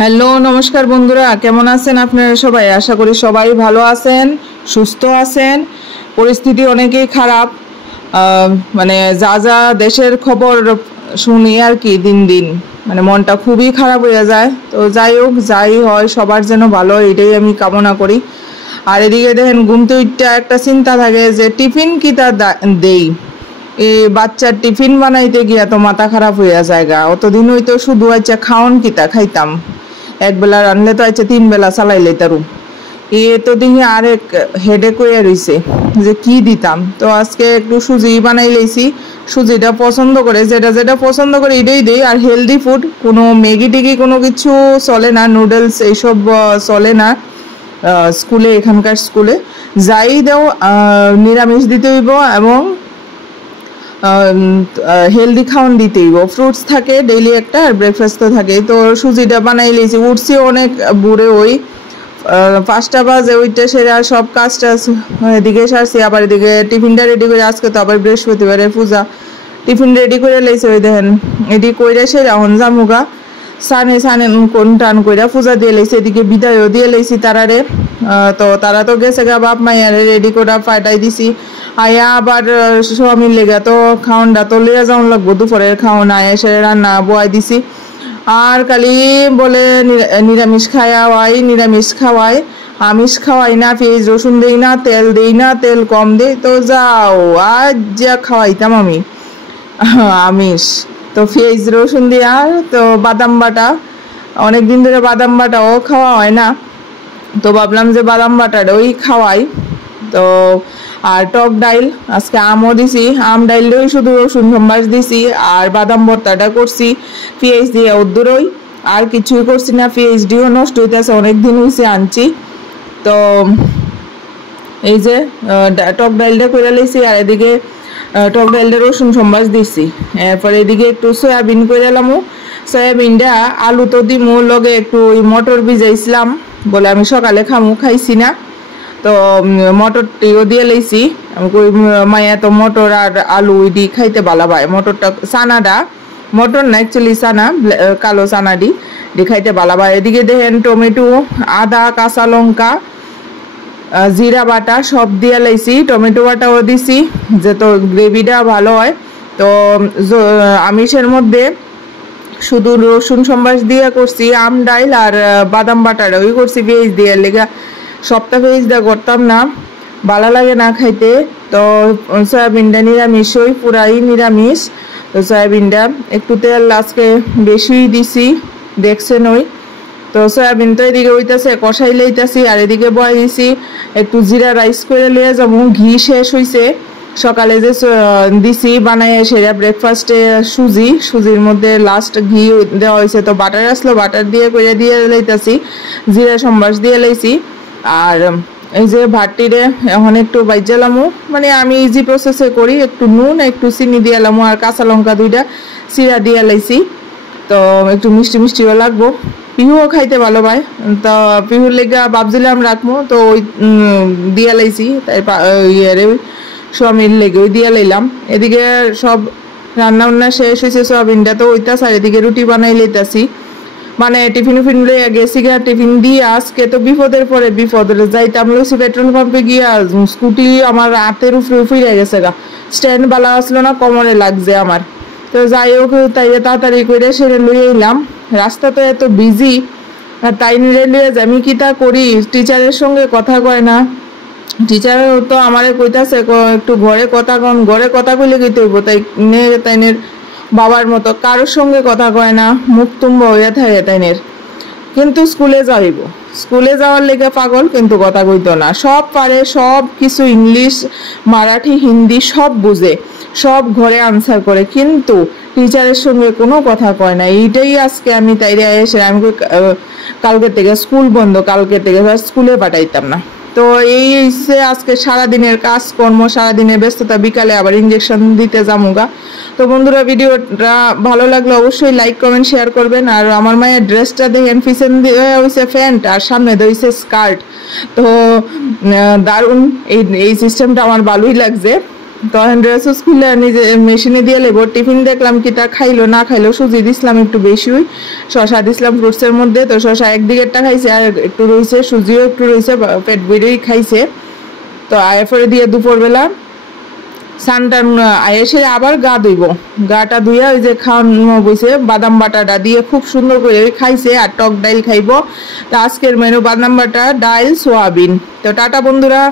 Hello নমস্কার বন্ধুরা, কেমন আছেন আপনারা সবাই? আশা করি সবাই ভালো আছেন, সুস্থ আছেন। পরিস্থিতি অনেকই খারাপ, মানে যা যা দেশের খবর শুনি আর কি, দিন দিন মানে মনটা খুবই খারাপ হয়ে যায়। তো যাই হোক, যাই হয় সবার যেন ভালো, এটাই আমি কামনা করি। আর এদিকে দেখেন ঘুমতে উঠতে একটা চিন্তা থাকে যে টিফিন কি তা দেই। এই বাচ্চার টিফিন বানাইতে গিয়া তো মাথা খারাপ হইয়া জায়গা। অতদিন হইতো শুধু আচ্ছা খাওন কিতা খাইতাম, এক বেলা রানলে তো আচ্ছা 3 বেলা চালাইলে তারু। এ তো দেখি আরেক হেডেক হয়ে রইছে যে কি দিতাম। তো আজকে একটু সুজি বানাই লইছি। সুজিটা পছন্দ করে, যেটা যেটা পছন্দ করে এটাই দিই। আর হেলদি ফুড, কোনো ম্যাগি টেগি কোনো কিছু চলে না, নুডলস এইসব চলে না। স্কুলে, এখানকার স্কুলে যাই দাও নিরামিষ দিতে হইব এবং হেলদি খাওয়ান দিতেই। ফ্রুটস থাকে ডেইলি একটা, আর ব্রেকফাস্ট তো থাকে। তো সুজিটা বানাই লিয়েছি, উঠছি অনেক বুড়ে, ওই 5টা বাজে। ওইটা সেরে আর সব কাজটা এদিকে সারছি, আবার এদিকে টিফিনটা রেডি করে, আজকে তো আবার বৃহস্পতিবারের পূজা। টিফিন রেডি করে লাইছে, ওই দেখেন এডি কইরা সেরে এখন জামুগা সানে সানে কোন টান কইরা পূজা দিয়ে লাইছে। এদিকে বিদায়ও দিয়ে লাইছি তারারে। তো তারা তো গেছে গা, বাপ মাইয়ারে রেডি করে পাঠাই দিছি। আয়া আবার স্বামীর লেগে তো খাওয়ানটা তো লিয়ে যাওয়ান লাগবো, দুপুরের খাওয়ান আয়া এসে রান্না বয়াই দিছি। আর খালি বলে নিরামিষ খাওয়াই, নিরামিষ খাওয়াই, আমিষ খাওয়াই না, পেঁয়াজ রসুন দেই না, তেল দেই না, তেল কম দেই। তো যাও, আজ যা খাওয়াইতাম আমি আমিষ। তো পেঁয়াজ রসুন দিয়ে, আর তো বাদাম বাটা, অনেকদিন ধরে বাদাম বাটাও খাওয়া হয় না, তো ভাবলাম যে বাদাম বাটাটা ওই খাওয়াই। তো আর টক ডাইল, আজকে আমও দিছি, আম ডাইলেই শুধু রসুন সম্বাস দিছি। আর বাদাম ভর্তাটা করছি পেঁয়াজ দিয়ে ওদ্দুরই, আর কিছুই করছি না। পিএইচডিও নষ্ট হইতেছে, অনেকদিন হয়েছে আনছি। তো এই যে টক ডাইলটা করে লাইছি, আর এদিকে টক ডাইলটা রসুন সম্বাস দিছি। এরপর এদিকে একটু সয়াবিন করে এলাম। সয়াবিনটা আলু তো দিমু, লগে একটু ওই মটর ভিজাইছিলাম বলে আমি সকালে খাইছি না। তো মটরটিও দিয়ে লাইছি। ওই মায়া তো মটর আর আলু ওইটি খাইতে ভালো পায়। মটরটা চানাটা, মটর না অ্যাকচুয়ালি চানা, কালো চানাটি খাইতে ভালো পায়। এদিকে দেখেন টমেটো, আদা, কাঁচা লঙ্কা, জিরা বাটা সব দিয়ে লাইছি, টমেটো বাটাও দিছি যে তো গ্রেভিটা ভালো হয়। তো আমিষের মধ্যে শুধু রসুন সম্বাস দিয়ে করছি, আম ডাইল আর বাদাম বাটাটা ওই করছি পেঁয়াজ দিয়ে লেগা। সপ্তাহ পেঁয়াজ দিয়ে করতাম না, ভালো লাগে না খাইতে। তো সয়াবিনটা নিরামিষ, ওই পুরাই নিরামিষ। তো সয়াবিনটা একটু তেল আজকে বেশি দিছি, দেখছেন ওই। তো সয়াবিন তো এদিকে হইতাছে, কষাই লইতাছি। আর এদিকে বয় দিছি একটু জিরা রাইস করে লিয়ে যাবো। ঘি শেষ হইছে, সকালে যে দিছি বানাই সেরা ব্রেকফাস্টে সুজির মধ্যে লাস্ট ঘি দেওয়া হয়েছে। তো বাটার আসলো, বাটার দিয়ে করে দিয়ে লইতাছি, জিরা সম্বাস দিয়ে লাইছি। আর এই যে ভাতটিরে এখন একটু বাইজালামো, মানে আমি ইজি প্রসেসে করি, একটু নুন একটু চিনি দিয়ে এলামো, আর কাঁচা লঙ্কা 2টা চিরা দিয়ে লাইছি। তো একটু মিষ্টি মিষ্টিও লাগবো, পিহুও খাইতে ভালো পায়। তো পিহুর লেগা ভাবছিলাম রাখবো, তো ওই দিয়া লাইছি। তাই ইয়ে স্বামীর লেগে ওই দিয়া লাইলাম। এদিকে সব রান্না বান্না শেষ হয়েছে, সোয়াবিনটা তো ওইটাছে। আর এদিকে রুটি বানাই লইতাছি, মানে টিফিন লইয়া গেছি গা। টিফিন দিয়ে আজকে তো বিপদের পরে বিপদ, যাইতাম লইছি পেট্রোল পাম্পে গিয়া, স্কুটি আমার হাতের উপরে ফিরে গেছে গা, স্ট্যান্ড বালা আসলো না, কোমরে লাগছে আমার। তো যাই হোক, তাই তাড়াতাড়ি করে সেরে লইয়ে এলাম। রাস্তা তো এত বিজি, আর তাই নিয়ে লইয়ে যে আমি কি তা করি, টিচারের সঙ্গে কথা কয় না। টিচার তো আমারে কইতাছে একটু ঘরে কথা কন, ঘরে কথা কইলে কইতে হইব, তাইনের বাবার মতো কারোর সঙ্গে কথা কয় না, মুখ তুম্বা হইয়া থাকে তাইনের। কিন্তু স্কুলে যাইব, স্কুলে যাওয়ার লেগে পাগল, কিন্তু কথা কইতো না। সব পারে, সব কিছু ইংলিশ, মারাঠি, হিন্দি সব বুঝে, সব ঘরে আনসার করে, কিন্তু টিচারের সঙ্গে কোনো কথা কয় না। এইটাই আজকে আমি তাইরে এসে আমি কালকে থেকে স্কুল বন্ধ, কালকে থেকে স্কুলে পাঠাইতাম না। তো এই আজকে সারাদিনের কাজকর্ম, সারাদিনের ব্যস্ততা, বিকালে আবার ইঞ্জেকশন দিতে যামুগা। তো বন্ধুরা, ভিডিওটা ভালো লাগলে অবশ্যই লাইক কমেন্ট শেয়ার করবেন। আর আমার মায়ের ড্রেসটা দেখেন, পিছন দিয়ে হয়েছে প্যান্ট আর সামনে হয়েছে স্কার্ট। তো দারুণ, এই সিস্টেমটা আমার ভালোই লাগছে। তখন ড্রেস খুলে নিজে মেশিনে দিয়ে লেবো। টিফিন দেখলাম কি তা খাইলো না খাইলো, সুজি দিছিলাম একটু বেশি, শশা দিছিলাম ফ্রুটসের মধ্যে। তো শশা একদিকেরটা খাইছে আর একটু রয়েছে, সুজিও একটু রয়েছে, পেট বেড়েই খাইছে। তো আয়াফরে দিয়ে দুপুরবেলা সানটান এসে আবার গা ধুইব, গাটা ধুইয়া ওই যে খাওয়ানো বইছে বাদাম বাটাটা দিয়ে খুব সুন্দর করে খাইছে। আর টক ডাইল খাইব। তো আজকের মেনু বাদাম বাটা, ডাইল, সোয়াবিন। তো টাটা বন্ধুরা।